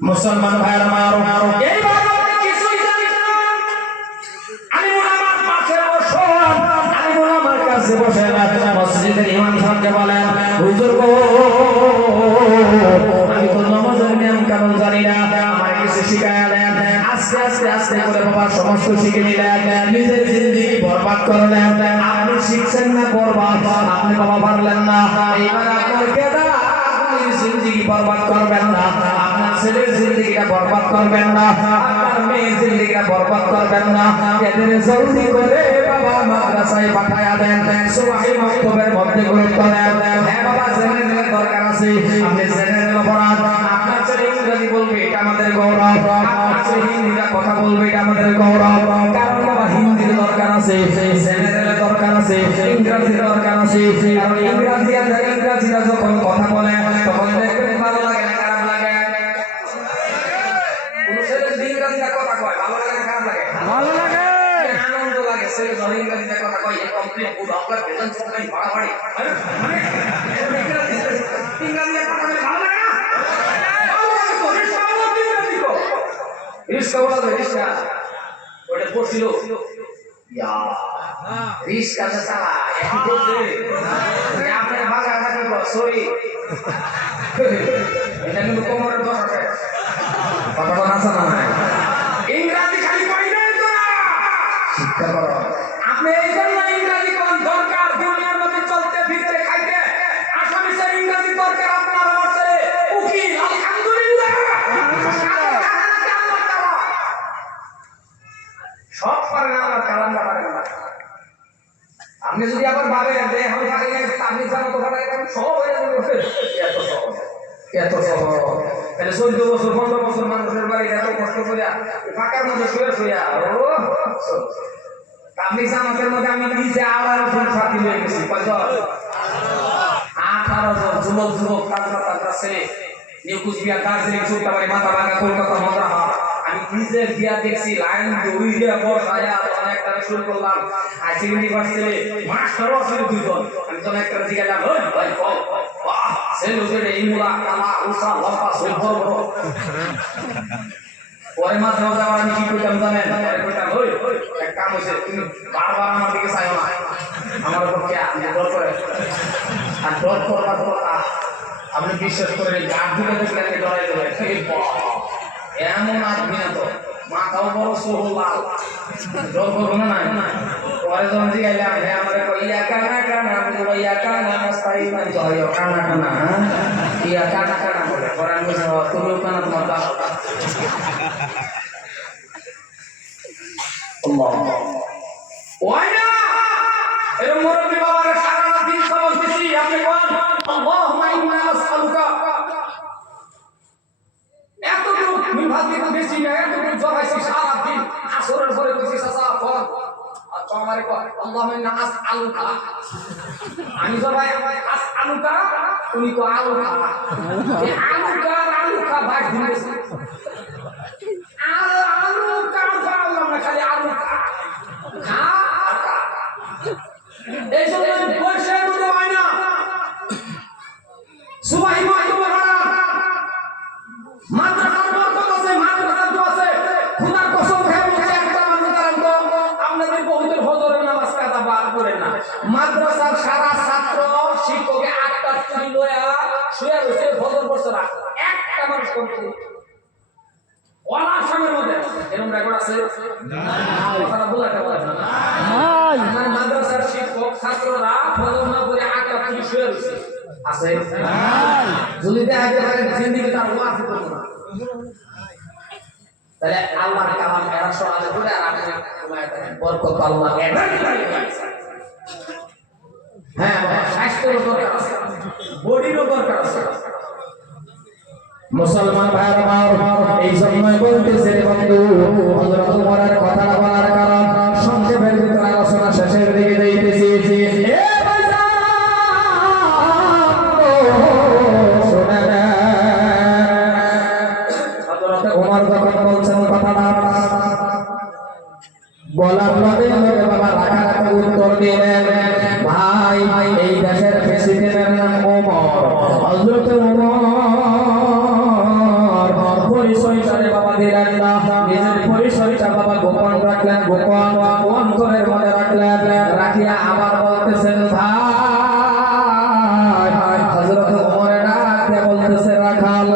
মুসলমান ভাইয়ের আমার এইবার আপনি কিছুই জানেন না। আলিমুল আমার পাশে বসুন, আলিমুল আমার কাছে বসে মসজিদের ইমাম সাহেবকে বলেন, হুজুর গো, আমি তো নামাজের নিয়ম কানুন জানি না, আমার কিছু শিখায়া দেন। আস্তে আস্তে আস্তে করে বাবা সমস্ত শিখে নিলেন, নিজের জিন্দেগি বরবাদ করলেন। আপনি শিখছেন না বরবাদ, আপনি বাবা পারলেন না, এইবার আপনার কেদা জিন্দেগি বরবাদ করবেন না, আপনার ছেলের জিন্দেগিটা বরবাদ করবেন না, আপনার মেয়ের জিন্দেগিটা বরবাদ করবেন না। এদের জলদি করে বাবা মাদ্রাসায় পাঠায়া দেন, সুবহানী মাকতবের মধ্যে গুরুত্ব দেন। হ্যাঁ বাবা, জেনারেলের দরকার আছে, আপনি জেনারেল পড়ান। আপনার ছেলে ইংরেজি বলবে, এটা আমাদের গৌরব। আপনার ছেলে হিন্দিতে কথা বলবে, এটা আমাদের গৌরব। কারণ বাবা হিন্দির দরকার আছে, জেনারেলের দরকার আছে, ইংরেজির দরকার আছে। কারণ ইংরেজিরা যখন কথা বলে তখন দেখবেন ভালো লাগে না খারাপ লাগে? কোন ছেলে যদি ইংরেজিতে কথা কয় ভালো লাগে না খারাপ লাগে? ভালো লাগে, আনন্দ লাগে। ছেলে যখন ইংরেজিতে কথা কয় এই কমপ্লিট গুড আপনার প্রেজেন্ট সবাই বাড়াবাড়ি মানে ইংরেজিতে কথা বলে ভালো লাগে না? ভালো লাগে তো। রিস্কা বলো ইংরেজি কো, রিস্কা বলো তো, রিস্কা ওটা পড়ছিল ইয়া রিস্কা তে চালা এখন বলছে আপনি ভাগা ভাগা বলো সরি, এটা কিন্তু কোমরের দোষ আছে। কথা বলা আছে না? ইংরেজি খালি কই নাই তো না, শিক্ষা করো। আপনি এই জন্য ইংরেজি কোন দরকার, দুনিয়ার মধ্যে চলতে ফিরতে খাইতে আসামিসের ইংরেজি দরকার। আপনার আমার ছেলে উকিল, আলহামদুলিল্লাহ, সব পারে না, আমার কালাম না পারে না। আপনি যদি আবার ভাবেন যে আমি পারি না, আপনি জানো তো পারে না, সব হয়ে যাবে। এত সহজ, এত সহজ। তাহলে 14 বছর 15 বছর মানুষের বাড়ি এত কষ্ট করিয়া ফাঁকার মধ্যে শুয়ে শুয়া আপনি জামাতের মধ্যে আমি নিজে 18 জন সাথী হয়ে গেছি। কয়জন? 18 জন যুবক যুবক তাজরা তাজরা ছেলে, নিউ কুচবিহার, দার্জিলিং, সুলতাবাড়ি, মাথাভাঙ্গা, কলকাতা, মন্দারহাট। আমি নিজে গিয়া দেখছি লাইন দৌড়িয়ে বসায়া অনেকটা শুরু করলাম। আইসি ইউনিভার্সিটি মাস্টারও আছে 2 জন। আমি তো একটা জিজ্ঞাসা করলাম, ভাই কল বাহ ছেলে ওদের এই মুলা কালা উষা লম্বা সই বড় বড়। পরে মাঝে মাঝে আমি কি করতাম জানেন? পরে কইতাম ওই এক কাম হইছে, তুমি বারবার আমার দিকে চাইও না, আমার উপর কি ডর করে। আর ডর করবার কথা আপনি বিশ্বাস করেন, গাছ ধরে দেখলে আপনি ডরাই দেবেন। এমন আদমি না তো, মাথাও বড় সোহ লাল, ডর করবো না। নাই পরে যখন জিগাইলাম, হ্যাঁ আমার ইয়া কানা কানা, আমি ইয়া কানা রাস্তায় মানে জয় কানা কানা, ইয়া কানা কানা বলে। পরে আমি তুমিও কানা, তোমার দাও ওই না এরকম মুরব্বী বাবার সারা রাত দিন সবক দিছি। আপনি কোন আল্লাহুম্মা ইন্না নাসআলুকা এতটুকু মিভাতি বেশি না, এতটুকু জবাইছি সারা দিন। আসরের পরে দিছি সাসা ফল আর তোমারে কো আল্লাহুম্মা ইন্না নাসআলুকা, আমি জবাই আসআলুকা, তুমি কো আলুকা। এই আলুকা ভাই দিয়েছি আলুকা আল্লাহ না, খালি আলুকা এই জন্য বসে দুটো হয় না। সুবহানী মাহতুবা মাদ্রাসার বরকত আছে, মাদ্রাসার দোয়া আছে। খোদার কসম খেয়ে বলছি, একটা মানুষ দাঁড়ান তো, আপনাদের বহুতের ফজরের নামাজ কাজা বাদ করেন না। মাদ্রাসার সারা ছাত্র শিক্ষকে 8টা চুরি লয়া শুয়ে রয়েছে ফজর বছর, একটা মানুষ করতে ওয়ালা আসামের মধ্যে এরকম রেকর্ড আছে না? কথাটা বলাটা বলে না। আমার মাদ্রাসার শিক্ষক ছাত্ররা ফজর না পড়ে 8টা চুরি শুয়ে রয়েছে আছে না? যদি দেখা যায় জিন্দেগি তার ওয়াজ করবে না, তাহলে আল্লাহর কালাম এরা শোনালে বলে আর আপনি বরকত আল্লাহ হ্যাঁ স্বাস্থ্যের দরকার আছে, বডিরও দরকার আছে। মুসলমান ভাইয়ের আমার এই জন্যই বলতেছে বন্ধু, হযরত ওমরের কথাটা বলার কারণ সংক্ষেপের ভিতরে আলোচনা শেষের দিকে যাইতেছি। এ ভাইজান শুনে না, হযরত ওমর যখন বলছেন কথাটা বলার লগে লগে বাবা রাখা রাখা উত্তর দিলেন, ভাই এই দেশের প্রেসিডেন্টের নাম ওমর। হযরত ওমর পরিচয়টারে বাবা দিলেন না, নিজের পরিচয়টা বাবা গোপন রাখলেন, গোপন অন্তরের মনে রাখলেন, রাখিয়া আবার বলতেছেন ভাই, হযরত ওমরের ডাকে বলতেছে রাখাল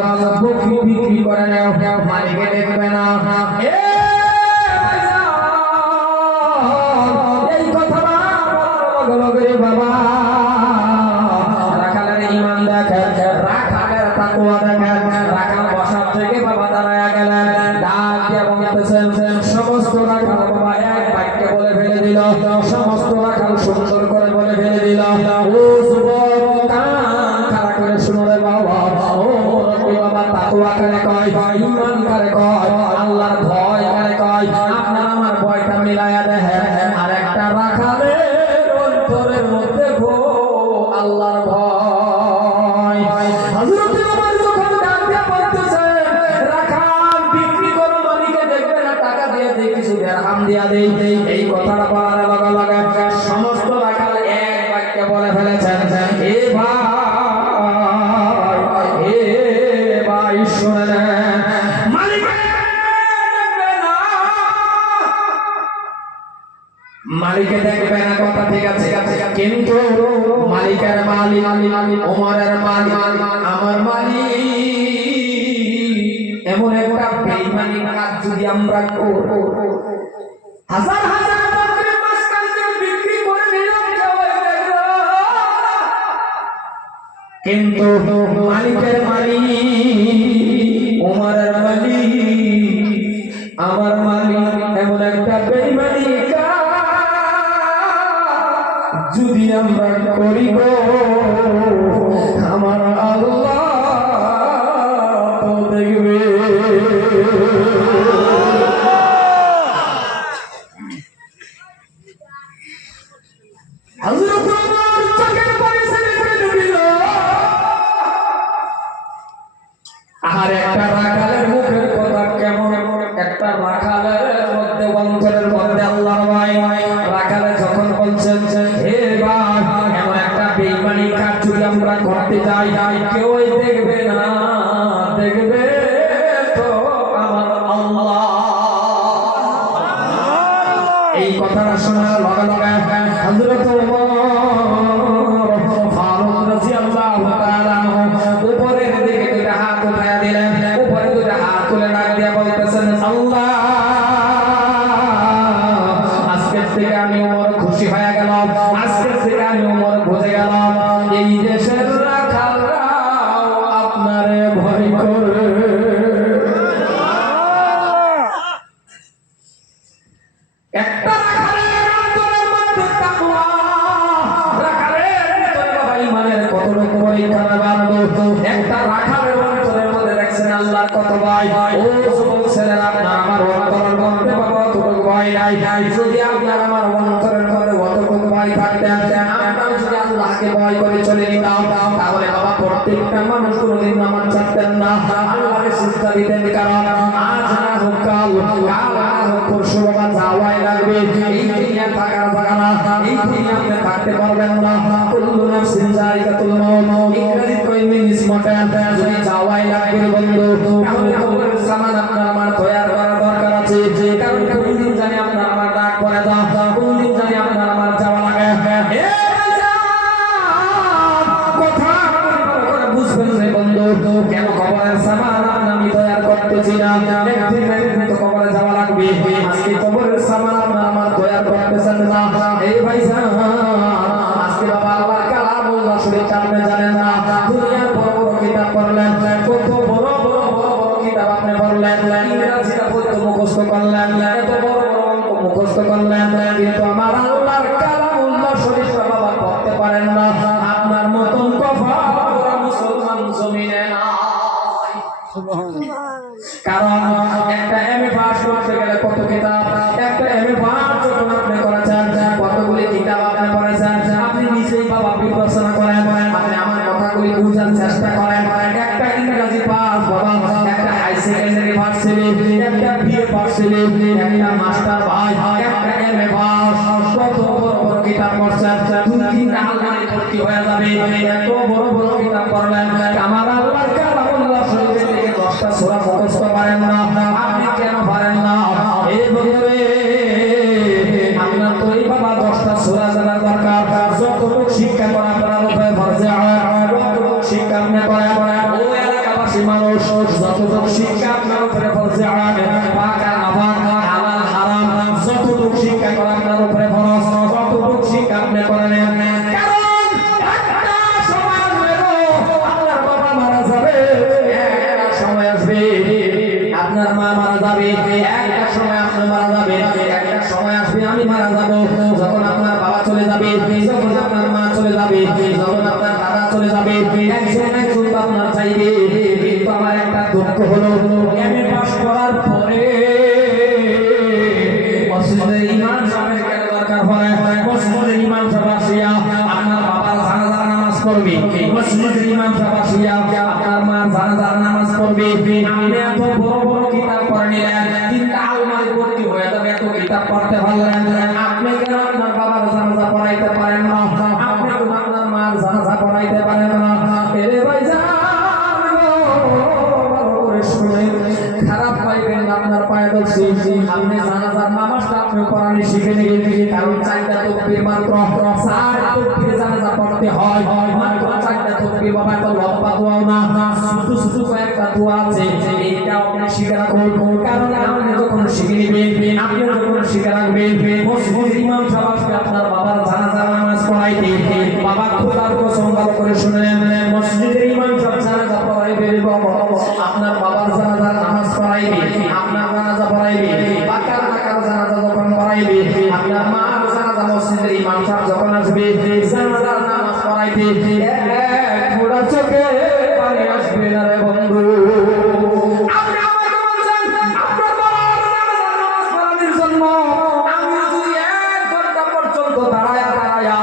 বকরি বিক্রি করে নাও, মালিকে দেখবে না। এই কথা বাবা রাখালের ঈমান দেখেন, রাখালের তাকওয়া দেখেন, রাখাল বসার থেকে বাবা দাঁড়ায়া গেলেন, ডাক দিয়ে বলতেছেন সমস্ত রাখাল বাবা এক বাক্যে বলে ফেলে দিল, সমস্ত রাখাল সুন্দর করে বলে ফেলে দিল, ও যুবক কান খাড়া করে শুনো রে বাবা, ও মুরব্বি বাবা, তাকওয়া কারে কয়, ঈমান কারে কয়, আল্লাহর ভয় কারে কয়, আপনার আমার ভয়টা মিলায়া দেখেন, আর একটা রাখালের অন্তরের মধ্যে গো আল্লাহর ভয়। হযরত ওমর যখন ডাক দিয়ে বলতেছেন রাখাল বিক্রি করো, মালিকে দেখবে না, টাকা দিয়ে দেই, কিছু দিরহাম দিয়া দেই, এই কথাটা বলার লগে লগে সমস্ত রাখাল এক বাক্যে বলে ফেলেছেন এ ভাই শুনে মালিকে দেখবে না, মালিকে দেখবে না, কথা ঠিক আছে, কিন্তু মালিকের মালিক ওমরের মালিক আমার মালিক এমন একটা বেঈমানি কাজ যদি আমরা করব, হাজার হাজার বকরি মাঝখান থেকে বিক্রি করে নিলাম, কেউ দেখবে না, কিন্তু মালিকের মালিক ওমরের মালিক আমার মালিক এমন একটা বেঈমানি যদি আমরা করি গো আমার আল্লাহ তো দেখবে। হযরত ওমর চোখের পানি ছেড়ে ফেলে দিল, আর একটা রাখালের মুখের কথা কেমন, একটা রাখালের মধ্যে অন্তরের মধ্যে আল্লাহর ভয়, রাখালে যখন বলছেন হে ভাই এমন একটা বেঈমানি কাজ যদি আমরা করতে যাই, কেউ দেখবে না, দেখবে তো আমার আল্লাহ। এই কথাটা শোনার লগে লগে হযরত ওমর ফারুক রাদিয়াল্লাহু তাআলা উপরের দিকে দুইটা হাত উঠায়া দিলেন, উপরে দুইটা হাত তুলে ডাক দিয়ে বলতেছেন আল্লাহ আজকের থেকে আমি ওমর খুশি হয়ে গেলাম, আজকের থেকে আমি ওমর বুঝে গেলাম এই দেশের রাখালরাও আপনারে ভয় করে। একটা রাখালের অন্তরের মধ্যে তাকওয়া, রাখালের অন্তরে বাবা ঈমানের কতটুকু পরীক্ষা বাঁধলো, একটা রাখালের অন্তরের মধ্যে দেখছেন আল্লাহর কত ভয়। ও যুবক ছেলেরা আপনার আমার অন্তরের মধ্যে বাবা অতটুকু ভয় নাই, যদি আপনার আমার অন্তরের মধ্যে অতটুকু ভয় থাকতেন, আপনারা যদি আল্লাহকে ভয় করে চলে নিতাম, তাহলে বাবা প্রত্যেকটা মানুষ কোনোদিন নামাজ ছাড়তেন না, আল্লাহকে সিজদা দিতেন, কারণ আজ না হোক কাল, কাল না হোক পরশু বাবা যাওয়াই লাগবে, এই দুনিয়া থাকার জায়গা না, এই দুনিয়াতে থাকতে পারবেন না, কুল্লু নাফসিন যায়িকাতুল মাউত, ইংরেজি কই মিনিস মতে যদি যাওয়াই লাগবে বন্ধু, তাহলে কবরের সামান আপনার আমার তৈয়ার করা দরকার আছে, কারণ কোন দিন জানি আপনার আমার ডাক পড়ে দাও, কোন দিন জানি আপনার আমার যাওয়া লাগে। কথা করে বুঝবেন রে বন্ধু, কেন কবরের সামান আমি তৈয়ার করতেছি না, একদিন একদিন তো কবরে যাওয়া লাগবে, আজকে কবরের সামান আপনার আমার তৈয়ার করতেছেন না। এই ভাইজান আজকে বাবা আল্লাহর কালামুল্লাহ শরীফ আপনি জানেন না, দুনিয়ার বড় বড় কিতাব পড়লেন, কত বড় বড় কিতাব আপনি পড়লেন, ইংরেজিটা পড়তে মুখস্থ করলেন, এত বড় বড় অঙ্ক মুখস্থ করলেন, কিন্তু আমার আল্লাহর কালামুল্লাহ শরীফ বাবা পড়তে পারেন না। আপনার মতন কফার মুসলমান জমিনে নাই, কারণ একটা এমএ পাস করতে গেলে কত কিতাব, একটা এমএ পাস যখন আপনি করেছেন কতগুলি কিতাব আপনি পড়েছেন, আপনি নিজেই বাবা বিবেচনা করেন, আপনি আমার কথাগুলি বুঝার চেষ্টা করেন। একটা ইংরেজি পাস বাবা, একটা হাই সেকেন্ডারি পাস ছেলে, একটা বিএ পাস ছেলে, একটা মাস্টার ভাই, একটা এমএ পাস, কত বড় বড় কিতাব পড়ছেন, দুই তিনটা আলমারি ভর্তি হয়ে যাবে, এত বড় বড় কিতাব পড়লেন। আমার আল্লাহর কালামুল্লাহ শরীফের থেকে 10টা সূরা মুখস্থ পারেন না? আপনি কেন পারেন না? এই বন্ধুরে আপনার তো এই বাবা 10টা সূরা জানার দরকার। যতটুকু শিক্ষা করা আপনার উপরে ফরজ আইন, যতটুকু শিক্ষা আপনি করেন ও এলাকাবাসী মানুষ যতটুকু শিক্ষা আপনার উপরে ফরজ আইন, পাক আর নাপাক, হালাল হারাম যতটুকু শিক্ষা করা আপনার উপরে ফরজ, যতটুকু শিক্ষা আপনি করেন। কারণ একটা সময় আসবে আপনার বাবা মারা যাবে, একটা সময় আসবে আপনার মা মারা যাবে, একটা সময় আপনি মারা যাবে, একটা সময় আসবে আমি মারা যাব। যখন আপনার বাবা চলে যাবে, যখন আপনার মা চলে যাবে, যখন আপনার দাদা চলে যাবে, একজন একজন তো আপনার চাইবে। কিন্তু আমার একটা দুঃখ হলো এমএ পাস করার পরে মসজিদে ইমাম সাহেবের কেন দরকার হয়? মসজিদে ইমাম সাহেব আসিয়া আপনার বাবার জানাজার নামাজ পড়বে, মসজিদে ইমাম সাহেব আসিয়া আপনার মার জানাজার নামাজ পড়বে। আপনি এত বড় বড় কিতাব পড়ে নিলেন, তিনটা আলমারি ভর্তি হয়ে যাবে, এত কিতাব পড়তে পারলেন, আপনি কেন আপনার বাবার জানাজা পড়াইতে পারেন না? আপনি কেন আপনার মার জানাজা পড়াইতে পারেন না? এরে ভাইজান খারাপ পাইবেন না, আপনার পায়ে ধরছি। আপনি জানাজার নামাজটা আপনি পড়ানি শিখে নিন, কারণ 4টা তাকবীর মাত্র, 4 তাকবীর জানাজা পড়তে হয়, মাত্র 4টা তাকবীর। বাবা তো লম্বা দোয়া না, ছোট ছোট কয়েকটা দোয়া আছে, এইটা আপনি শিখে রাখুন। কারণ আপনি যখন শিখে নেবেন, আপনি যখন শিখে রাখবেন, মসজিদের ইমাম সাহেব আসবে আপনার বাবার জানাজার নামাজ পড়াইতে। বাবা খোদার কসম ভালো করে শুনেন, মসজিদের ইমাম সাহেব জানাজা পড়াইবে, আপনার বাবার জানাজার নামাজ পড়াইবে, আপনার জানাজা পড়াইবে, বাকার বাকার জানাজা যখন পড়াইবে, আপনার মার জানাজা মসজিদের ইমাম সাহেব যখন আসবে জানাজার নামাজ পড়াইতে, এক ফোঁটা চোখে পানি আসবে না রে বন্ধু। আপনি আমাকে বলছেন আপনার বাবার জানাজার নামাজ পড়ানোর জন্য আমি যদি 1 ঘন্টা পর্যন্ত দাঁড়ায়া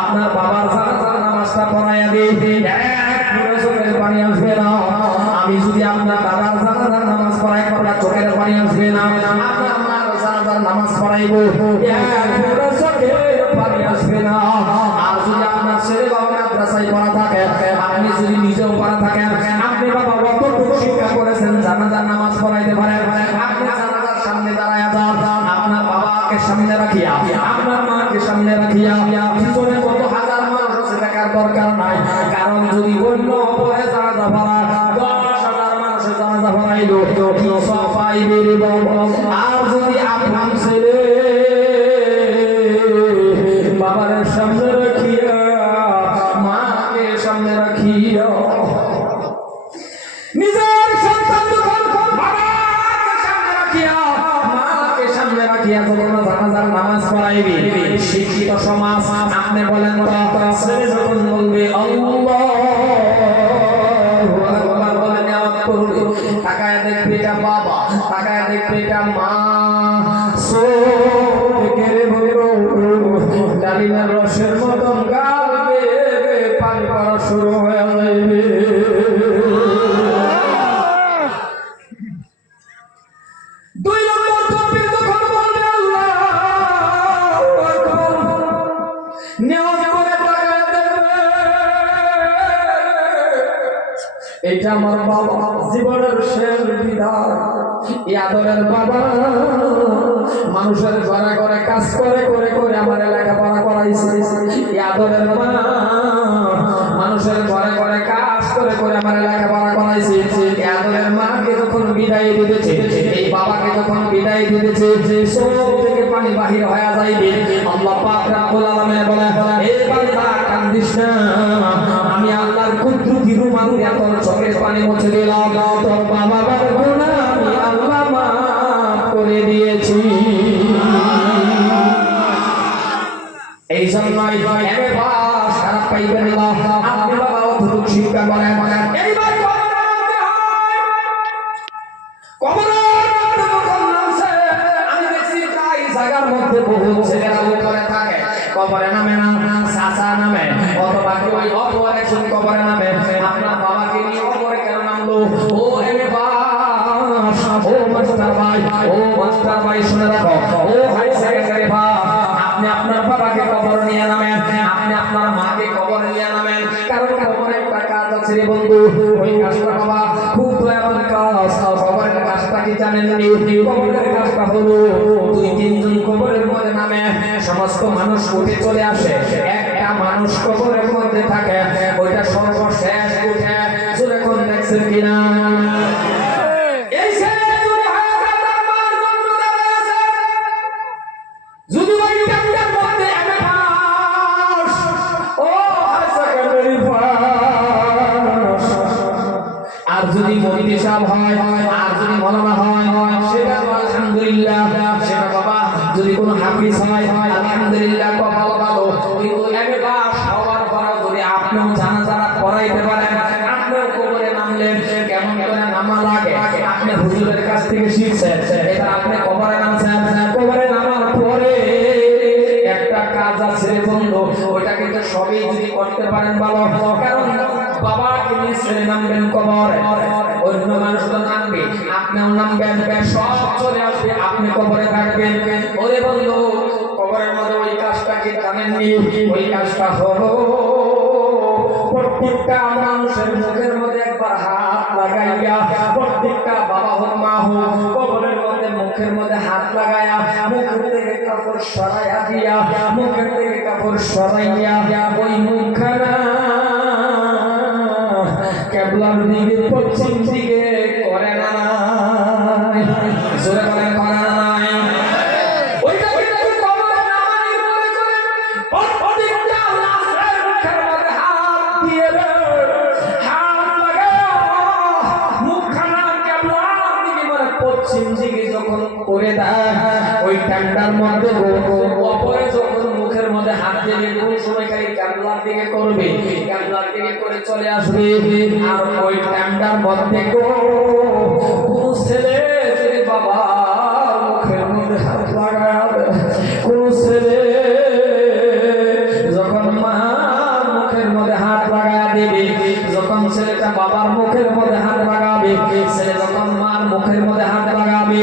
আপনার বাবার জানাজার নামাজটা পড়াইয়া দিই, এক ফোঁটা চোখের পানি আসবে না। আমি যদি আপনার বাবার জানাজার নামাজ পড়াই, আপনার চোখের পানি আসবে না। আপনার মার জানাজার নামাজ পড়াইবো, এক ফোঁটা চোখের পানি আসবে না। আর যদি আপনার ছেলে বাবা মাদ্রাসায় পড়া থাকে, আপনি যদি নিজেও পড়া থাকেন, আপনি বাবা কতটুকু শিক্ষা করেছেন জানাজার নামাজ পড়াইতে পারেন, আপনি জানাজার সামনে দাঁড়ায়া যান, আপনার বাবাকে সামনে রাখিয়া, আপনার মাকে সামনে রাখিয়া, পিছনে কত হাজার মানুষ আছে দেখার দরকার নাই। কারণ যদি অন্য অপরে জানাজা পড়া 10,000 মানুষের জানাজা পড়াইলো, সব পাইবে রে বাবা। আর যদি আপনার ছেলে বাবার সামনে রাখিয়া, মাকে সামনে রাখিয়া, নিজের সন্তান যখন বাবাকে সামনে রাখিয়া, মাকে সামনে রাখিয়া যখন জানাজার নামাজ পড়াইবে, শিক্ষিত সমাজ আপনি বলেন তো, ছেলে যখন বলবে আল্লাহু আকবার বলে নিয়ামত করবে, তাকায় দেখবে এটা বাবা, তাকায় দেখবে এটা মা, ডালিমের রসের মতন গালবে, পানি পড়া শুরু হয়ে যাবে। 2 নম্বর তাকবীর যখন বলবে আল্লাহু আকবার, নিয়ত করে তাকায় দেখবে এটা আমার বাবা, জীবনের শেষ বিদায়। এই আদরের বাবা মানুষের ঘরে ঘরে কাজ করে করে করে আমার লেখাপড়া করাইছে। এই আদরের মা মানুষের ঘরে ঘরে কাজ করে করে আমার লেখাপড়া করাইছে। এই আদরের মাকে যখন বিদায় দিতেছে, এই বাবাকে যখন বিদায় দিতেছে, চোখ থেকে পানি বাহির হয়ে যাইবে। আল্লাহ পাক রব্বুল আলামিন বলে, এই বান্দা কান্দিস না, আমি আল্লাহর কুদরতি রুমাল দিয়ে তোর চোখের পানি মুছে দিলাম, তোর বাবার গুনাহ আমি আল্লাহ মাফ করে দিয়েছি। এই জন্যই এমএ পাস খারাপ পাইবেন না, আপনি বাবা অতটুকু শিক্ষা করেন। এইবার আমি দেখছি প্রায় জায়গার মধ্যে বহু ছেলেরা উপরে থাকে, কবরে নামে না, চাচা নামে, অথবা কেউ অপর একজন কবরে নামে। আপনার বাবাকে নিয়ে অপরে কেন নামলো? ও এমএ পাস, ও মাস্টার ভাই, ও মাস্টার ভাই শুনে রাখো, ও হাই সেকেন্ডারি ভাই, আপনি আপনার বাবাকে কবর নিয়ে নামেন, আপনি আপনার মাকে কবর নিয়ে নামেন। কারণ কবরে একটা কাজ আছে রে বন্ধু, ওই কাজটা বাবা খুব দয়াবান কাজ। কি জানেন? কবরের কাজটা হলো 2-3 জন কবরের মধ্যে নামে, সমস্ত মানুষ উঠে চলে আসে, একটা মানুষ কবরের মধ্যে থাকে, ওইটা সর্বশেষ উঠে। জোরে কোন দেখছেন কিনা? এই ছেলে যদি হায়াতের তার জন্য দাঁড়ায় আছে, যদি ওই টাঙ্গার মধ্যে এমএ পাস, ও হাই সেকেন্ডারি পাস, আর যদি মন্ত্রী সাহেব হয়, আর যদি মৌলানা হয়, সেটা তো আলহামদুলিল্লাহ, সেটা বাবা যদি কোনো হাফিজ হয়, আলহামদুলিল্লাহ কপাল ভালো। কিন্তু এমএ পাস হওয়ার পরেও যদি আপনিও জানাজা পড়াইতে পারেন, আপনিও কবরে নামলেন, কেমন করে নামা লাগে আপনি হুজুরের কাছ থেকে শিখছেন, এটা আপনি কবরে নামছেন। কবরে নামার পরে একটা কাজ আছে বন্ধু, ওইটা কিন্তু সবই যদি করতে পারেন ভালো। কারণ বাবা তিনি ছেলে নামবেন কবরে, অন্য মানুষ তো নামবে, আপনিও নামবেন, সব চলে আসবে, আপনি কবরে থাকবেন। ওরে বন্ধু, কবরের মধ্যে ওই কাজটা কি জানেননি? ওই কাজটা হলো প্রত্যেকটা মানুষের মুখের মধ্যে একবার হাত লাগাইয়া, প্রত্যেকটা বাবা হোক মা হোক কবরের মধ্যে মুখের মধ্যে হাত লাগাইয়া, মুখের থেকে কাপড় সরাইয়া দিয়া, মুখের থেকে কাপড় সরাইয়া ওই মুখখানা কেবলার দিকে পশ্চিম দিকে করে না, জোরে বলেন করে না। করে দেয় ওই টান্ডার মধ্যে অপরে যখন মুখের মধ্যে হাত দিয়ে কোন সময় খালি ক্যাবলার দিকে করবে, ক্যাবলার দিকে করে চলে আসবে, আর ওই টান্ডার মধ্যে কোন ছেলে যদি বাবা মুখের মধ্যে হাত লাগাবে, কোন ছেলে যখন মা মুখের মধ্যে হাত লাগায় দেবে, যখন ছেলেটা বাবার মুখের মধ্যে হাত লাগাবে, ছেলে যখন মার মুখের মধ্যে হাত লাগাবে,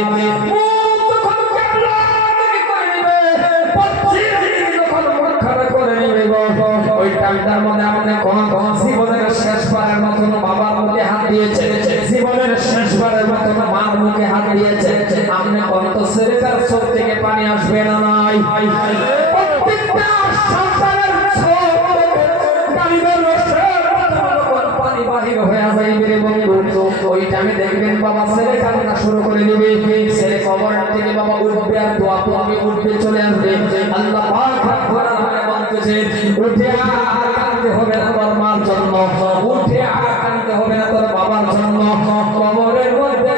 ওই টাইমটার মধ্যে আপনি কোন জীবনের শেষবারের মতন বাবার মুখে হাত দিয়েছে, জীবনের শেষবারের মতন মার মুখে হাত দিয়েছে, আপনি কত ছেলেটার চোখ থেকে পানি আসবে না? নাই। প্রত্যেকটা সন্তানের পানি বাহির হয়ে যাইবে বন্ধু। ওই টাইমে দেখবেন বাবা ছেলে কান্না শুরু করে দিবে, ছেলে কবর থেকে বাবা উঠবে আর দোয়া তো আমি উঠবে চলে আসবে। আল্লাহ পাক বলতেছে উঠে আর কাঁদতে হবে না তোর মার জন্য, উঠে আর কাঁদতে হবে না তোর বাবার জন্য, কবরের মধ্যে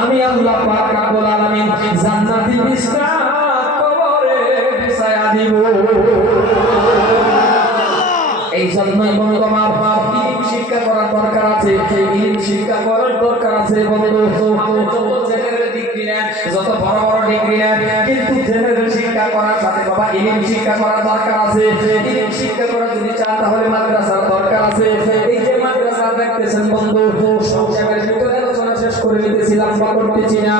আমি আল্লাহ পাক রব্বুল আলামিন জান্নাতি বিছানা কবরে বিছায়া দিব। এই জন্যই বন্ধু আমার ইলম শিক্ষা করার দরকার আছে, ইলম শিক্ষা করার দরকার আছে বন্ধু। যত জেনারেল ডিগ্রি নেন, যত বড় বড় ডিগ্রি নেন, কিন্তু জেনারেল শিক্ষা করার সাথে বাবা ইলম শিক্ষা করার দরকার আছে। ইলম শিক্ষা করা যদি চান তাহলে মাদ্রাসার দরকার আছে। এই যে মাদ্রাসা দেখতেছেন বন্ধু, সংক্ষেপের ভিতরে আলোচনা শেষ করে নিতেছিলাম বা করতেছি না।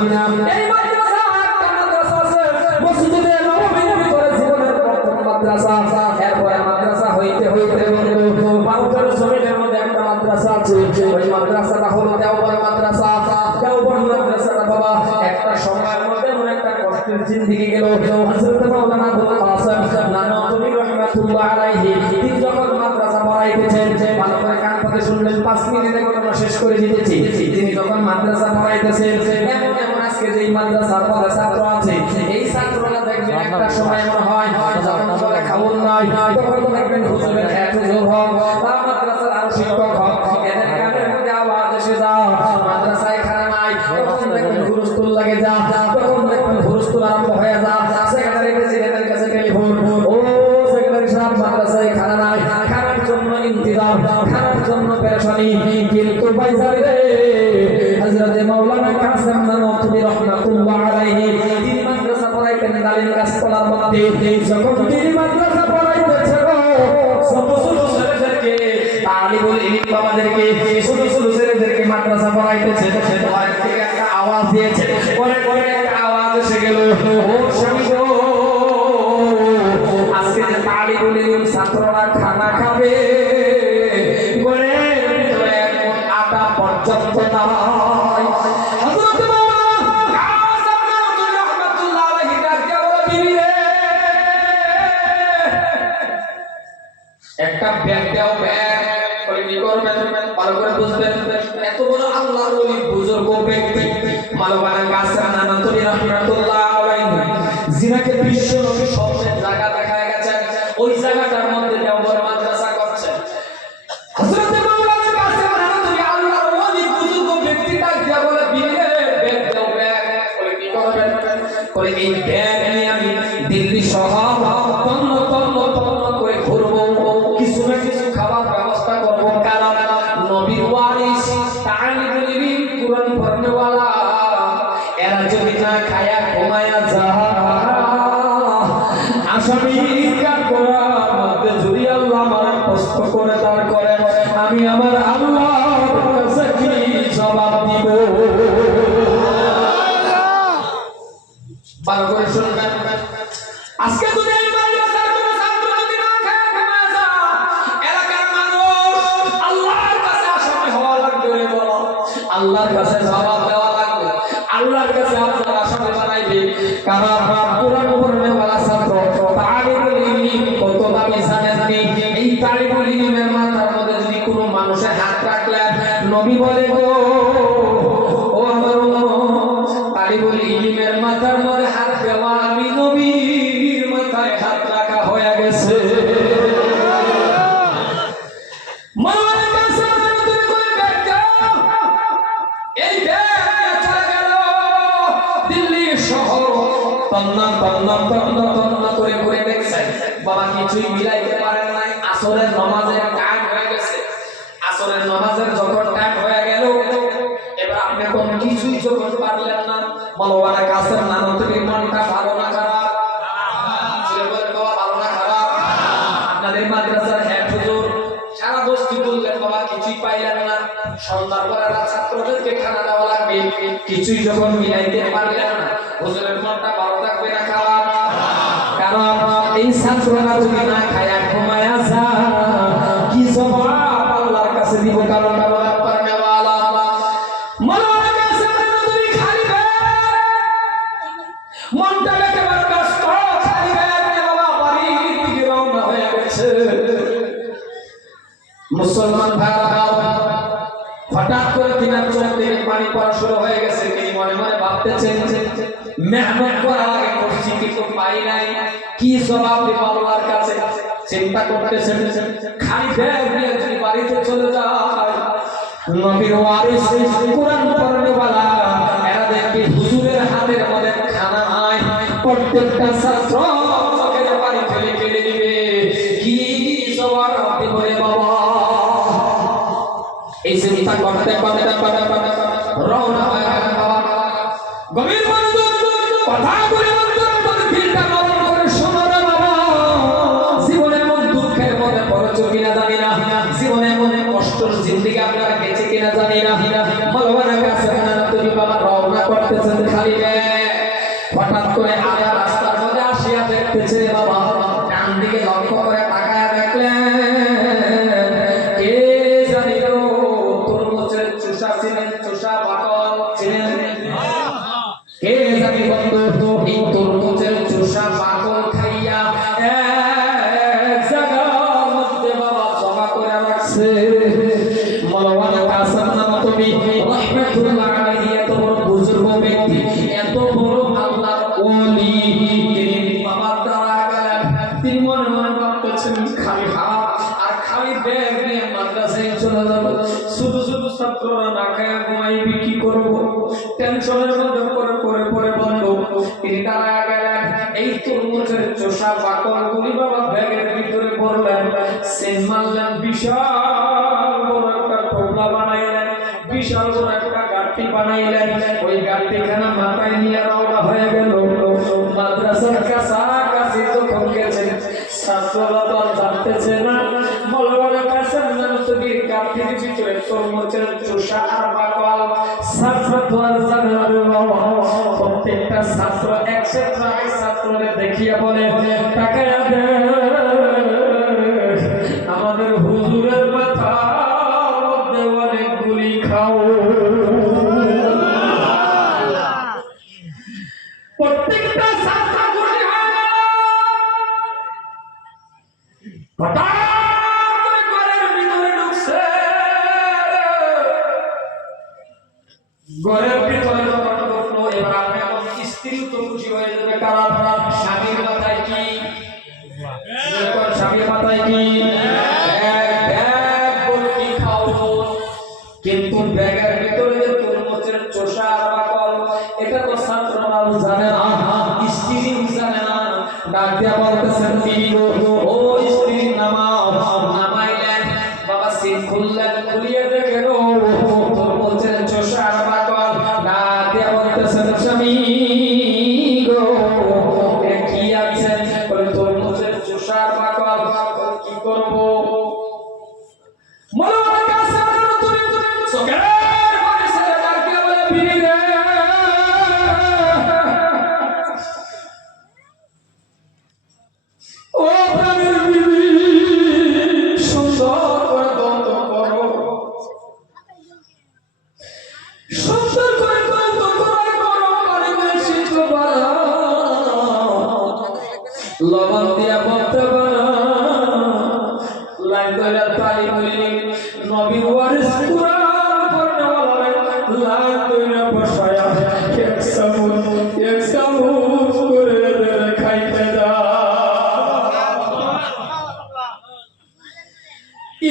এই মাদ্রাসা একটা মাদ্রাসা আছে মসজিদে নববীর ভিতরে জীবনের প্রথম মাদ্রাসা, এরপরে মাদ্রাসা হইতে হইতে বন্ধু বাউটার জমিনের মধ্যে একটা মাদ্রাসা আছে, ওই মাদ্রাসাটা হলো দেওবন্দ মাদ্রাসা। দেওবন্দ মাদ্রাসাটা বাবা একটা সময়ের মধ্যে এমন একটা কষ্টের জিন্দেগি গেল। হযরত মাওলানা আবুল কাসেম নানতুবি রাহমাতুল্লাহ আলাইহি তিনি যখন মাদ্রাসা পড়াইতেছেন, ভালো করে কান পাতে শুনলেন, 5 মিনিটে ঘটনা শেষ করে দিতেছি। তিনি যখন মাদ্রাসা পড়াইতেছেন, এমন এমন আজকে যেই মাদ্রাসার পড়া ছাত্র আছে, এই ছাত্ররা দেখবেন একটা সময় এমন হয় যখন বলে খাবুন নাই, তখন দেখবেন হুজুরের এত জোর হোক বা মাদ্রাসার আরো শিক্ষক হোক, এদের কানের মধ্যে আওয়াজ এসে যাও মাদ্রাসায় খানা নাই, তখন দেখবেন হুরুস্তুল লাগে যা, তখন দেখবেন হুরুস্তুল আরম্ভ হয়ে যা। সেক্রেটারি প্রেসিডেন্টের কাছে টেলিফোন, ও সেক্রেটারি সাহেব মাদ্রাসায় খানা নাই, খানার জন্য ইন্তজার, খানার জন্য পেরেশানি। কিন্তু ভাইজান রে, হযরত মাওলানা কাসেম নানতুবি রাহমাতুল্লাহ আলাইহি তিনি মাদ্রাসা পড়াইতেন ডালিম গাছতলার মধ্যে। যখন তিনি মাদ্রাসা পড়াইতেছে ছোট ছোট ছেলেদেরকে, তালিবুল ইলম বাবাদেরকে, ছোট ছোট ছেলেদেরকে মাদ্রাসা পড়াইতেছে, বাইরে থেকে একটা আওয়াজ দিয়েছে, পরে পরে একটা আওয়াজ এসে গেল, ও স্বামী গো, আজকে যে তালিবুল ইলম ছাত্ররা খানা খাবে, ঘরের ভিতরে আটা পর্যন্ত নাই। আল্লাহর ওলি বুজুর্গ ব্যক্তি মাওলানা কাসেম নানাতুরি রাহমাতুল্লাহ আলাইহি জিনাকে বিশ্ব নবী স্বপ্নের জায়গা দেখায় গেছেন ওই জায়গাটার মধ্যে দেওবন্দ মাদ্রাসা করছেন হযরত মাওলানা কাসেম নানাতুরি আল্লাহর ওলি বুজুর্গ ব্যক্তি ডাক দিয়া বলে বিলে ব্যাগ দাও ব্যাগ বলে কি করবেন বলে এই ব্যাগ নিয়ে আমি দিল্লি শহর তন্ন তন্ন তন্ন করে ঘুরবো কিছু না কিছু খাবার ব্যবস্থা করব কারণ নবীর ওয়ারিস তালিবুল ইলম কুরআন পড়নেওয়ালা এরা যদি না খায়া ঘুমায়া যায় আসামি কাকরার মধ্যে যদি আল্লাহ আমার কষ্ট করে দাঁড় করে আমি আমার আল্লাহর কাছে কি জবাব দিব ভালো করে শুনবেন আজকে যদি এই মাদ্রাসার কোনো ছাত্র যদি না খায় ঘুমায় যায় এলাকার মানুষ আল্লাহর কাছে আসামি হওয়া লাগবে রে বাবা আল্লাহর কাছে জবাব দেওয়া লাগবে আল্লাহর কাছে আপনার আসামি বানাইবে কারণ কুরআন পড়নেওয়ালা ছাত্র তালিবুল ইলম কত দামি জানেন এই তালিবুল ইলমের মাথার মধ্যে যদি কোনো মানুষের হাত রাখলে নবী বলে গো ও আমার তালিবুল ইলমের মাথার মধ্যে হাত দেওয়া আমি নবীর মাথায় হাত রাখা হয়ে গেছে মাওলানা কাসেম নানাতুরি কই ব্যাগ এই ব্যাগ চলে গেল দিল্লি শহর তন্না তন্না তন্না তন্না করে করে দেখছেন বাবা কিছুই মিলাইতে পারেন নাই আসরের নামাজের টাইম হয়ে গেছে আসরের নামাজের যখন টাইম হয়ে গেল এবার আপনি কোন কিছুই যখন পারলেন না মাওলানা কাসেম নানাতুরির মনটা ভালো না খারাপ ছেলে বলে বাবা ভালো না খারাপ আপনাদের মাদ্রাসার হেড হুজুর সারা বস্তি বললেন বাবা কিছুই পাইলেন না সন্ধ্যাবেলা ছাত্রদেরকে খানা দেওয়া লাগবে কিছুই যখন মিলাইতে পারলেন না হুজুরের মনটা ভালো থাকবে না খারাপ কারণ এই ছাত্ররা যদি না খায়া ঘুমায়া যায় কি জবাব আল্লাহর কাছে দিব কারণ আল্লাহ পড়নেওয়ালা মাওলানা কাসেম নানাতুরি খালি মনটা একেবারে ব্যস্ত খালি ব্যাগ নিয়ে বাবা বাড়ির দিকে রওনা হয়ে গেছে মুসলমান ভাইরা হঠাৎ করে তিনার চোখ থেকে পানি পড়া শুরু হয়ে গেছে তিনি মনে মনে ভাবতেছেন মেহনত করা লাগে করছি কিন্তু পাই নাই কি জবাব দেব আল্লাহর কাছে চিন্তা করতেছেন খালি ব্যাগ নিয়ে যদি বাড়িতে চলে যায় নবীর ওয়ারিস কুরআন পড়নেওয়ালা এরা দেখি হুজুরের হাতের মধ্যে খানা নাই প্রত্যেকটা ছাত্র চোখের পানি ফেলে ফেলে দিবে কি জবাব দেব রে বাবা এই চিন্তা করতে করতে রওনা হয়ে গেলেন বাবা গভীর মনোযোগ কথা বলে অন্তরের দিলটা নরম করে শোনো রে বাবা জীবনে এমন দুঃখের মধ্যে পড়েছো কিনা জানি না জীবনে এমন কষ্টের জিন্দেগি আপনারা গেছে কিনা জানি না মাওলানা কাসেম নানাতুরি বাবা রওনা করতেছেন খালি হঠাৎ করে আয়া রাস্তার মধ্যে আসিয়া দেখতেছে বাবা ডান দিকে লক্ষ্য করে তাকায়া দেখলেন কে জানি গো তরমুজের চোষা ছিলেন চোষা বাকল ছিলেন কে জানি বন্ধু এই তরমুজের চোষা বাকল খাইয়া এক জায়গার মধ্যে বাবা জমা করে রাখছে মাওলানা কাসেম নানাতুরি রাহমাতুল্লাহ আলাইহি এত বড় বুজুর্গ ব্যক্তি এত বড় আল্লাহর ওলি তিনি বাবা দ্বারা গেলেন তিনি মনে মনে ভাবতেছেন খালি হাত আর খালি ব্যাগ নিয়ে মাদ্রাসায় চলে যাব শুধু শুধু ছাত্ররা না খায় ঘুমাইবে কি করব টেনশনের মধ্যে পরে বন্ধ তিনি দ্বারা গেলেন এই তরমুজের চোষা বাকলগুলি বাবা ব্যাগের ভিতরে পড়লেন সেন মারলেন বিশাল বড় একটা টোপলা বানাইলেন বিশাল বড় একটা গাঁটি বানাইলেন ওই গাঁটিখানা মাথায় নিয়ে রওনা হয়ে গেল মাদ্রাসার কাছাকাছি যখন গেছেন ছাত্ররা তো আর জানতেছে না মাওলানা কাসেম নানাতুরির গাঁটির ভিতরে তরমুজের চোষা আর বাকল ছাত্র তো আর জানে না প্রত্যেকটা ছাত্র একসাথে ছাত্ররে দেখিয়া বলে তাকায়া দে আমাদের হুজুরের মাথা মধ্যে অনেক গুলি খাও প্রত্যেকটা ছাত্র গুলি হয়ে গেল হঠাৎ করে ঘরের ভিতরে ঢুকছে ঘরের ভিতরে যখন ঢুকলো, এবার আপনি এখন স্ত্রী তো খুশি হয়ে যাবে, কারণ স্বামীর মাথায় কি, স্বামীর মাথায় কি ব্যাগ ভর্তি খাওয়া, কিন্তু ব্যাগের ভিতরে যে তরমুজের চোষা আর বাকল, এটা তো ছাত্ররাও জানে না, স্ত্রীও জানে না। ডাক দিয়া বলতেছেন, বিবি গো, ও স্ত্রী নামাও। নামাইলেন, বাবা সিট খুললেন, খুলিয়ে দেখেন ও তরমুজের চোষা আর বাকল। ডাক দিয়া বলতেছেন, স্বামী গো, এটা কি আছেন? বলে তরমুজের চোষা আর বাকল, কি করব? মনে কাছে তুমি চোখের পানি ছেড়ে ডাক দিয়া বলে, বিবি রে, ও প্রাণের বিবি, সুন্দর করে দন্ত করো, সুন্দর করে দন্ত করার করো, পানি বেশি তো বানাও, লবণ দিয়া বলতে বানাও, লাইন ধরে তালি বলি, নবীর ওয়ারিস কুরআন পড়নেওয়ালা লাইন ধরে বসায়া এক চামচ করে খাইতে দাও।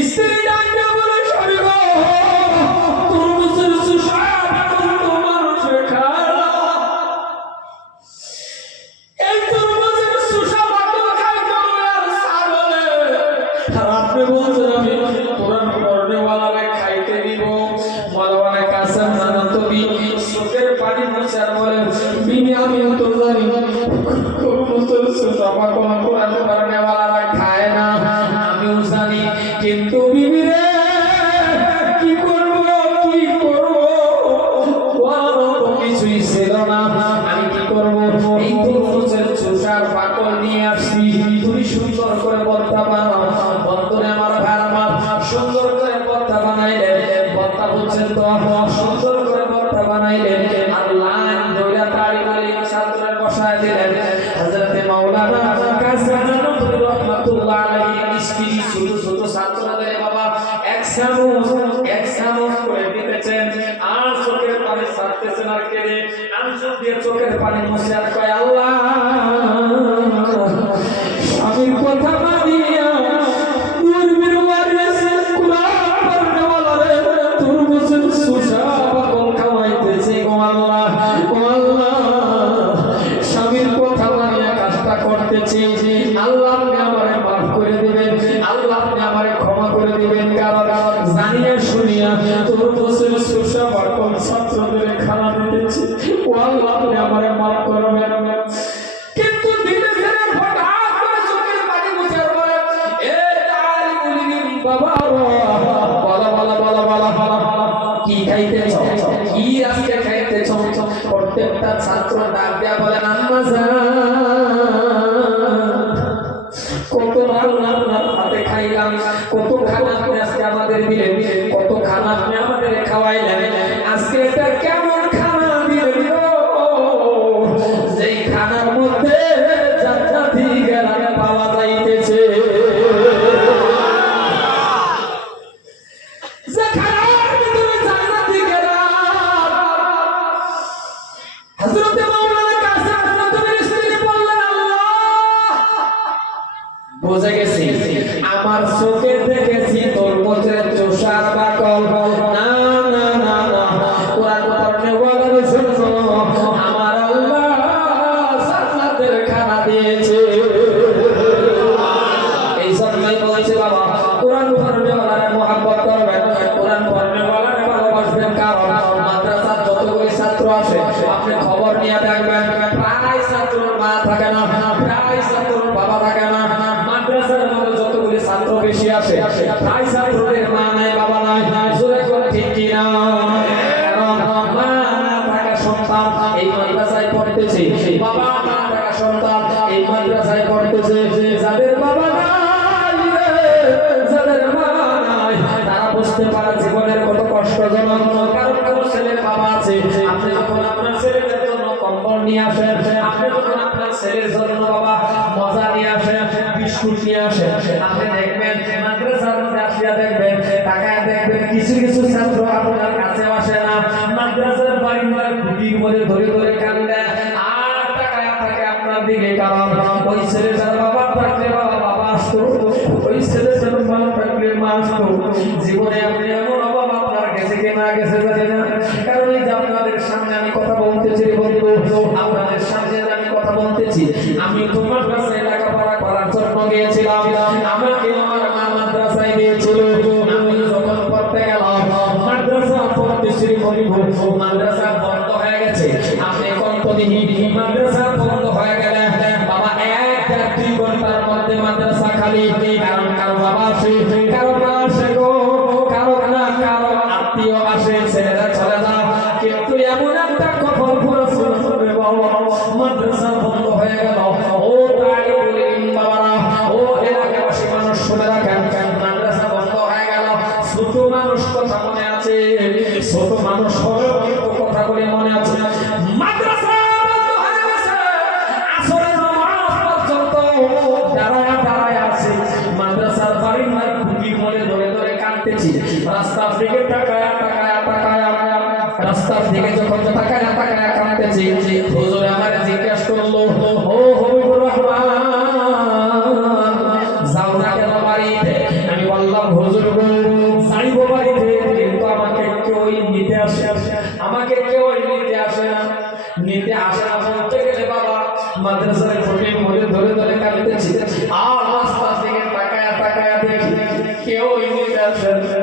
স্ত্রী ডাকে বলে, স্বামী গো, তরমুজের চোষা তো মানুষে খায় না, এই তরমুজের চোষা বাকল খাইতে হবে আর ছাগলে, আর আপনি বলছেন আমি কোরআন পড়নেওয়ালারে খাইতে দিব। মলবানের কাছে জানো তুমি, চোখের পানি মুছার বলে, বিবি আমিও তো জানি তরমুজের চোষা বাকল কোরআন পড়নেওয়ালারা খায় না, আমিও জানি, কিন্তু বিবি রে কি করব, কি করব, কিছুই ছিল না, আমি কি করব? এই তরমুজের চোষার বাকল নিয়ে আসছি, তুমি সুন্দর করে ভর্তা বানাও। বন্ধুরে আমার ভাই আমার, সুন্দর করে ভর্তা বানাইলেন, ভর্তা বলছেন তো, সুন্দর করে ভর্তা বানাইলেন, আর লাইন ধরে তাড়ি মারি ছাত্রের বসায় দিলেন। হযরতে মাওলানা কাজী নবী রাহমাতুল্লাহ আলাইহি স্ত্রী ছোট ছোট ছাত্রদের বাবা এক চামচ করে দিতেছেন, আর চোখের পানি ছাড়তেছেন, আর কেড়ে আঞ্চল দিয়ে চোখের পানি মুছে আর কয়, আল্লাহ স্বামীর কথা মানিয়া নবীর ওয়ারিস কুরআন পড়নেওয়ালারে তরমুজের চোষা বাকল খাওয়াইতেছে গো আল্লাহ, ও আল্লাহ স্বামীর কথা মানিয়া কাজটা করতেছি, আল্লাহ আপনি আমারে মাফ করে দিবেন, আল্লাহ আপনি আমারে ক্ষমা করে দিবেন, কারণ জানিয়া শুনিয়া তরমুজের চোষা বাকল ছাত্রদের খানা দিতেছি, ও আল্লাহ আপনি আমারে মাফ করবেন। কিন্তু দিনে দিনে হঠাৎ করে চোখের পানি মুছার পরে, এ তালি বলিনি বাবা, বলা বলা বলা বলা বলা, কি খাইতেছ, কি আজকে খাইতেছ? প্রত্যেকটা ছাত্র ডাক দেয়া বলেন, আম্মা জান, কত রান্না হাতে খাইলাম, কত খানা আপনি আজকে আমাদের দিলেন, কত খানা আপনি আমাদের খাওয়াইলেন, আজকে এটা কেমন খানা দিলেন গো, যেই খানার মধ্যে জান্নাতি ঘ্রাণ পাওয়া যাইতেছে, যে খানার ভিতরে জান্নাতি ঘ্রাণ। হযরতে মাওলানা কাসেম নবীর স্ত্রী বললেন, আল্লাহ বুঝে গেছি, আমার চোখে দেখেছি তরমুজের চোষার বাকল, না না না না, কোরআন পড়নেওয়ালার জন্য আমার আল্লাহ জান্নাতের খানা দিয়েছে। এই জন্যই বলেছে বাবা, কোরআন পড়নেওয়ালারে মহব্বত করবেন, কোরআন পড়নেওয়ালারে ভালোবাসবেন, কারণ মাদ্রাসার যতগুলি ছাত্র আসে আপনি খবর নিয়ে দেখবেন, প্রায় ছাত্রর মা থাকে না, প্রায় ছাত্রর বাবা থাকে না। মাদ্রাসার মধ্যে যতগুলি ছাত্র বেশি আসে, প্রায় ছাত্রদের মা নাই, বাবা নাই, জোরে করে ঠিক কিনা? কারণ মা না থাকা সন্তান এই মাদ্রাসায় পড়তেছে, বাবা না থাকা সন্তান এই মাদ্রাসায় পড়তেছে। যাদের বাবা নাই রে, যাদের মা নাই, তারা বুঝতে পারে জীবনের কত কষ্টজনক। কারণ কারো ছেলের বাবা আছে, আপনি যখন আপনার ছেলের জন্য কম্বল নিয়ে আসেন, আপনি যখন আপনার ছেলের জন্য বাবা মজা নিয়ে আসেন, বিস্কুট নিয়ে আসেন, আপনি দেখবেন মাদ্রাসার মধ্যে আসিয়া দেখবেন, তাকায় দেখবেন কিছু কিছু ছাত্র আপনার কাছে আসে না, মাদ্রাসার খুঁটির মধ্যে ধরে ধরে কান্দে আর তাকায় থাকে আপনার দিকে। কারণ ওই ছেলেটার বাবা থাকলে বাবা আসতো, ওই ছেলেটার মা থাকলে মা আসতো। জীবনে আপনি এমন অভাব আপনার গেছে কি না গেছে জানি না। কারণ এই যে আপনাদের সামনে আমি কথা বলতেছি বন্ধু, আপনাদের সামনে আমি কথা বলতেছি, আমি তো মাদ্রাসায় লেখাপড়া করার জন্য গিয়েছিলাম। আমাকে আমার মা মাদ্রাসায় দিয়েছিল। আমি যখন পড়তে গেলাম মাদ্রাসা পড়তে শুরু করি, মাদ্রাসা বন্ধ হয়ে গেছে। আপনি কতদিন মাদ্রাসা বন্ধ হয়ে গেলে বাবা 1-2 ঘন্টার মধ্যে মাদ্রাসা খালি। কারণ কারো বাবা আসে, কারো মা আসে গো, কারো না কারো আত্মীয় আসে, ছেলেরা চলে যায়। কিন্তু এমন একটা কখন পড়াশোনা করবে বাবা, মাদ্রাসা বন্ধ হয়ে গেল। ও তাই বলিন বাবারা, ও এলাকাবাসী মানুষ শুনে রাখেন, মাদ্রাসা বন্ধ হয়ে গেল। ছোট মানুষ কথা মনে আছে, ছোট মানুষ হলেও কিন্তু কথাগুলি মনে আছে। মাদ্রাসা বন্ধ হয়ে গেছে, আসরের নামাজ পর্যন্ত দাঁড়ায় দাঁড়ায় আছে। মাদ্রাসার বাড়ির মার খুঁটির মনে ধরে ধরে কাঁদতেছি। রাস্তার দিকে তাকায় তাকায় তাকায়, রাস্তার দিকে যখন তাকায় তাকায় কাঁদতেছি, হুজুর আমার জিজ্ঞাসা করলো, ও হবিবুর রহমান যাও না কেন বাড়িতে? আমি বললাম হুজুর গো যাইব বাড়িতে, কিন্তু আমাকে কেউই নিতে আসে, আমাকে কেউই নিতে আসে না। নিতে আসে না বলতে গেলে বাবা মাদ্রাসার খুঁটির মধ্যে ধরে ধরে কাঁদতেছি। আর রাস্তার দিকে তাকায় তাকায় দেখি কেউই নিতে আসে না,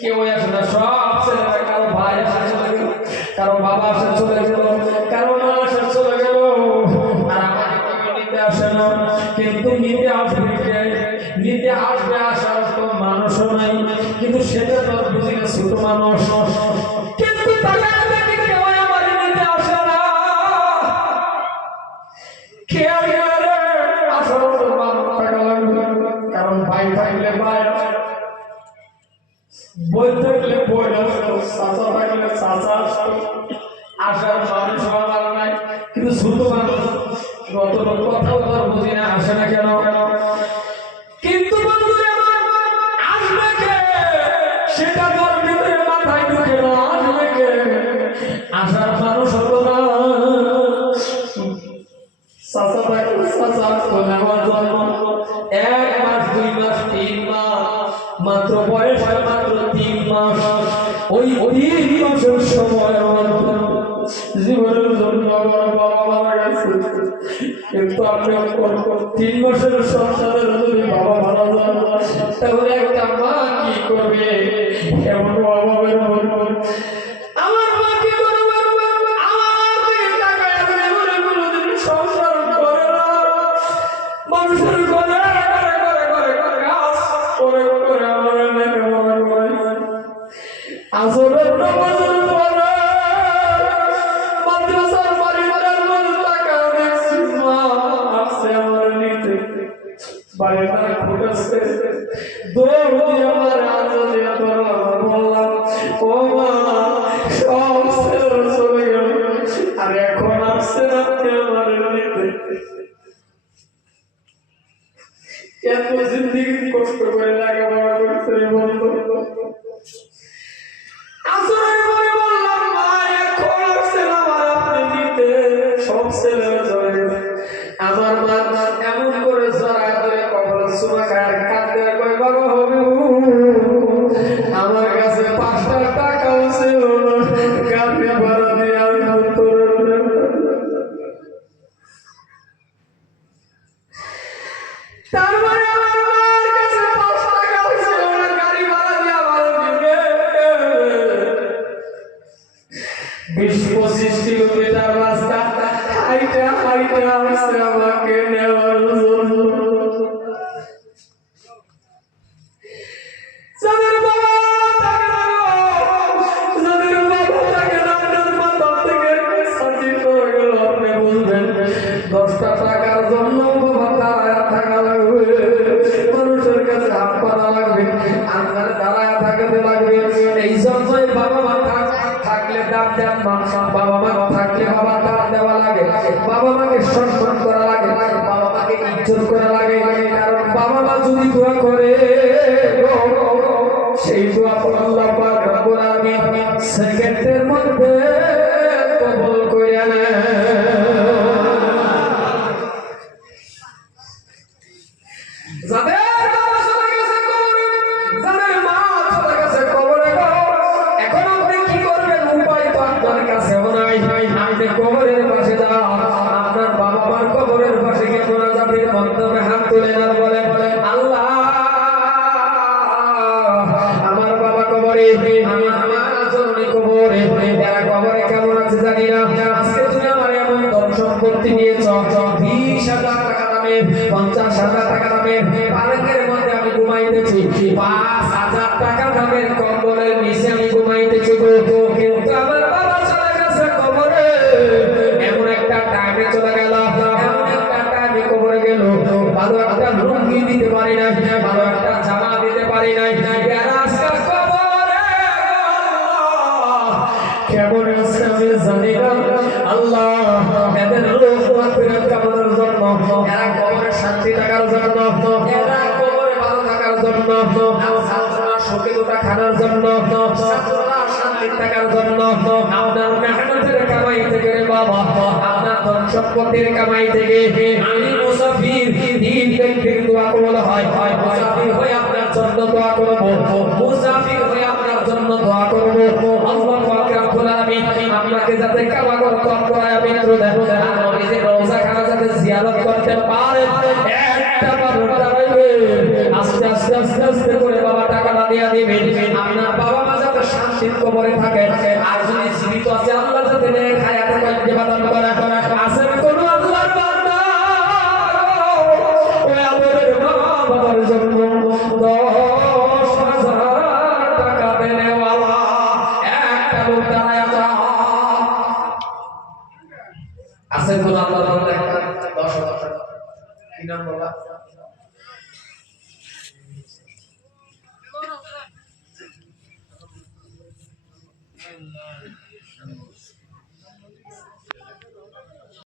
কেউই আসে না। সব ছেলেরা কারো ভাই আসে চলে গেল, কারো বাবা আসে চলে গেল, কারো মা আসে চলে গেল, আর আমাকে কেউ নিতে আসে না। কিন্তু নিতে আসবে কে? নিতে আসবে, আসার তো মানুষও নাই, কিন্তু সেটা তো বুঝি না, ছোট মানুষ। কিন্তু তাকায় দেখি কেউ আমার নিতে আসে না। কেউ আসার তো মানুষ থাকা লাগবে, কারণ ভাই থাকলে ভাই, বই থাকলে বই আসতো, চাচা থাকলে চাচা আসতো। আসার মানুষ আমার নাই, কিন্তু ছোট মানুষ কত কথাও তো বুঝি না, আসে না কেন? কিন্তু বন্ধুরা আসবে কে? সেটা তোর ভিতরে মাথায় ঢুকে না, আসবে কে? আসার মানুষ হতো না। চাচা থাকলে চাচা আসতো নেওয়ার জন্য। 1 মাস 2 মাস 3 মাস মাত্র বয়স হয় মাত্র 3 মাস। ওই 3 মাসের সময় জীবনের জন্য আমার বাবা মারা গেছে। কিন্তু আপনি 3 মাসের সংসারের যদি বাবা মারা যান, তাহলে একটা মা কি করবে? এমন অভাবের মধ্যে আমার মা কি করবে? আমার দিকে তাকায় জীবনে কোনোদিন সংসার করে না। মানুষের ঘরে ঘরে ঘরে ঘরে ঘরে ঘাস করে করে আমার মেয়েকে বড় করেছে। আসরের নামাজের পরে মাদ্রাসার পরিবারের মধ্যে তাকায় দেখছি মা আসছে আমার নিতে। বাড়িটা ফুটেছে, দৌড় দিয়ে আমার আজও দিয়ে ধরো। বললাম ও মা সব ছেড়ে চলে গেল, আর এখন আসছে না আমার নিতে। এত জিন্দিগি কষ্ট করে লেখাপড়া করছে বন্ধু। আসরের পরে বললাম মা এখন আসছে না আমার আপনি নিতে, সব ছেলেরা চলে গেছে। আমার মা এমন করে জড়ায় ধরে কপালে চুমা খায়, কাঁদতে কয় বাবা হবে আমার কাছে 5টা টাকাও ছিল না, কাঁদতে ভাড়া দিয়ে আমি তারপরে আমার মার কাছে 5 টাকাও ছিল না, গাড়ি ভাড়া দিয়ে আমার দিবে। 20-25 কিলোমিটার রাস্তা হাইটা হাইটা আসছে আমাকে নেওয়ার জন্য। যাদের বাবা থাকে না, যাদের বাবা থাকে না, আপনার মাথা থেকে সাথী করে গেল, আপনি বুঝবেন 10টা টাকার জন্য বাবা দাঁড়ায় থাকা লাগবে, মানুষের কাছে হাত পাতা লাগবে, আপনার দাঁড়ায় থাকতে লাগবে। এই জন্যই বাবা মা থাকলে দাম দেন না, বাবা মা থাকলে বাবা দাম দেওয়া লাগে, বাবা মাকে সম্মান করা লাগে, বাবা মাকে ইজ্জত করা লাগে। কারণ বাবা মা যদি দোয়া করে সেই দোয়া আল্লাহ পাক রব্বুল আলামিন সেকেন্ডের মধ্যে কবুল তুলেন আর বলেন আল্লাহ আমার বাবা কবরে, আমার জননী কবরে, এরা কবরে কেমন আছে জানি না। আজকে তুমি আমার এমন ধন সম্পত্তি দিয়েছ, 20,000 টাকা দামে, 50,000 টাকা দামে পালকের মধ্যে আমি ঘুমাইতেছি, 5,000 টাকা দামের কম্বলের নিচে আমি ঘুমাইতেছি গো। কিন্তু আমার বাবা চলে গেছে কবরে, এমন একটা টাইমে চলে গেল, এমন একটা টাইমে কবরে গেল, ভালো একটা লুঙ্গি দিতে পারি নাই, ভালো একটা জামা দিতে পারি নাই। এরা আজকে কবরে কেমন আছে আমি জানি না। আল্লাহ এদের রূহ মাগফিরাত কামনার জন্য, এরা কবরে শান্তি থাকার জন্য, এরা কবরে ভালো থাকার জন্য, ছাত্ররা সুখে দুটা খানার জন্য, ছাত্ররা শান্তি থাকার জন্য, আপনার মেহনতের কামাই থেকে রে বাবা, আপনার ধন সম্পত্তির কামাই থেকে আমি মুসাফির, দিন ব্যক্তির দোয়া কবুল হয়, মুসাফির হয়ে আপনার জন্য দোয়া করব, মুসাফির হয়ে আপনার জন্য দোয়া করব। আল্লাহ পাক রব্বুল আলামিন আপনাকে যাতে কাবা করে তওয়াফ করায় পবিত্র দেন, আর নবীজির রওজা খানা যাতে জিয়ারত করতে পারেন, একটা বার দাঁড়াইবে, আস্তে আস্তে আস্তে আস্তে করে বাবা টাকাটা দিয়ে দিবেন। আপনার বাবা মা যাতে শান্তির কবরে থাকে, আর যদি জীবিত আছে আল্লাহ যাতে নেক হায়াতে কয়েকটি বাদান করা আছে কোন আল্লাহর বান্দা ওই আমাদের মা বাবার জন্য 10,000 টাকা দেনেওয়ালা একটা লোক দাঁড়ায় আছে কোন আল্লাহর বান্দা 10,000 কি নাম বাবা?